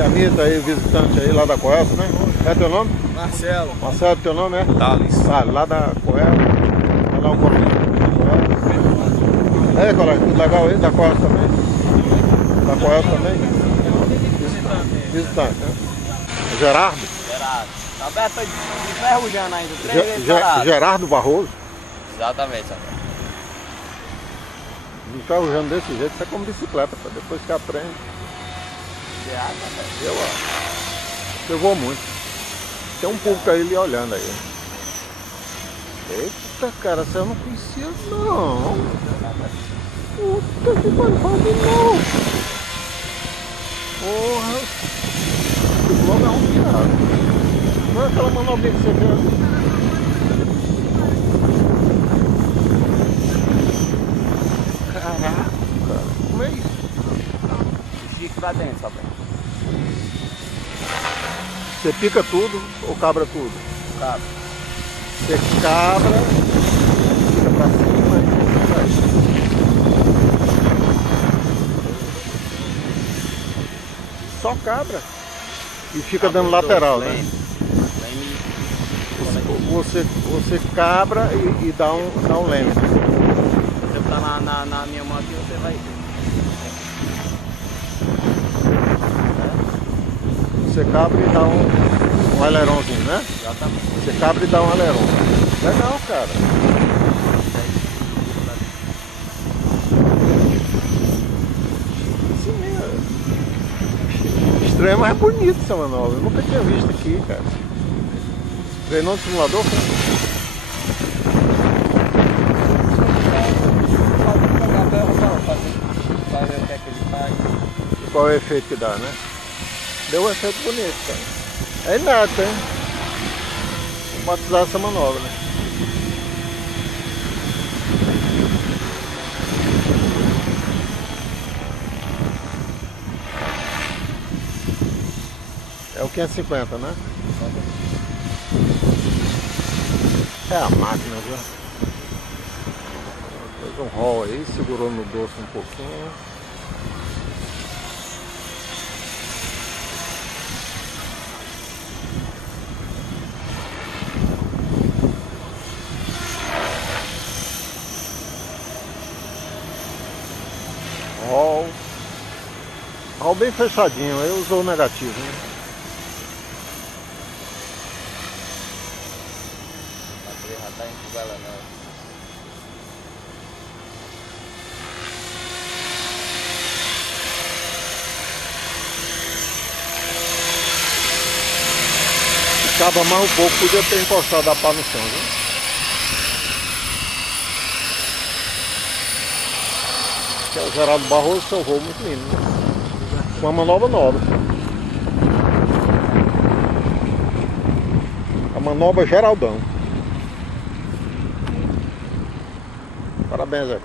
Camita aí, visitante aí lá da Coelce, né? É teu nome? Marcelo. Marcelo, teu nome é? Thales. Tá, lá da Coelce. Vai lá o Coelce. É, colega, tudo legal aí? Da Coelce também? Da Coelce também? Visitante, né? Gerardo? Gerardo. Tá aberto de ferrujando ainda, 3 vezes parado. Gerardo Barroso? Exatamente, sabe? Enferrujando desse jeito, isso é como bicicleta, pô. Depois que aprende. Eu acho. Eu vou muito. Tem um público aí lhe olhando aí. Eita, cara, essa eu não conhecia não. Puta que pariu, de novo. Porra. Que logo arrumado. Não é aquela manobrinha que você vê ali? Caraca, cara. Como é isso? Chique pra dentro, sabe? Você pica tudo ou cabra tudo? Cabra. Você cabra, fica pra cima e vai. Só cabra. E fica dando lateral, né? Você cabra e dá um leme. Se você tá na minha mão aqui, você vai ver. Você cabra e dá um alerãozinho, né? Exatamente. Você cabra e dá um alerão. Legal, cara. Isso mesmo. Estranho, mas é bonito essa manobra. Eu nunca tinha visto aqui, cara. Treinou no simulador? Vai ver o que é que ele faz. E qual é o efeito que dá, né? Deu um efeito bonito, cara. É inato, hein? Vou batizar essa manobra, né? É o 550, né? É a máquina, viu? Fez um roll aí, segurou no dorso um pouquinho. Roll bem fechadinho, aí usou o negativo, né? A já tá enfugalando. Ficava mais um pouco, podia ter encostado a pá no chão, viu? Que é o Geraldo Barroso, seu voo muito lindo, né? Uma manobra nova. A manobra Geraldão. Parabéns, Zé.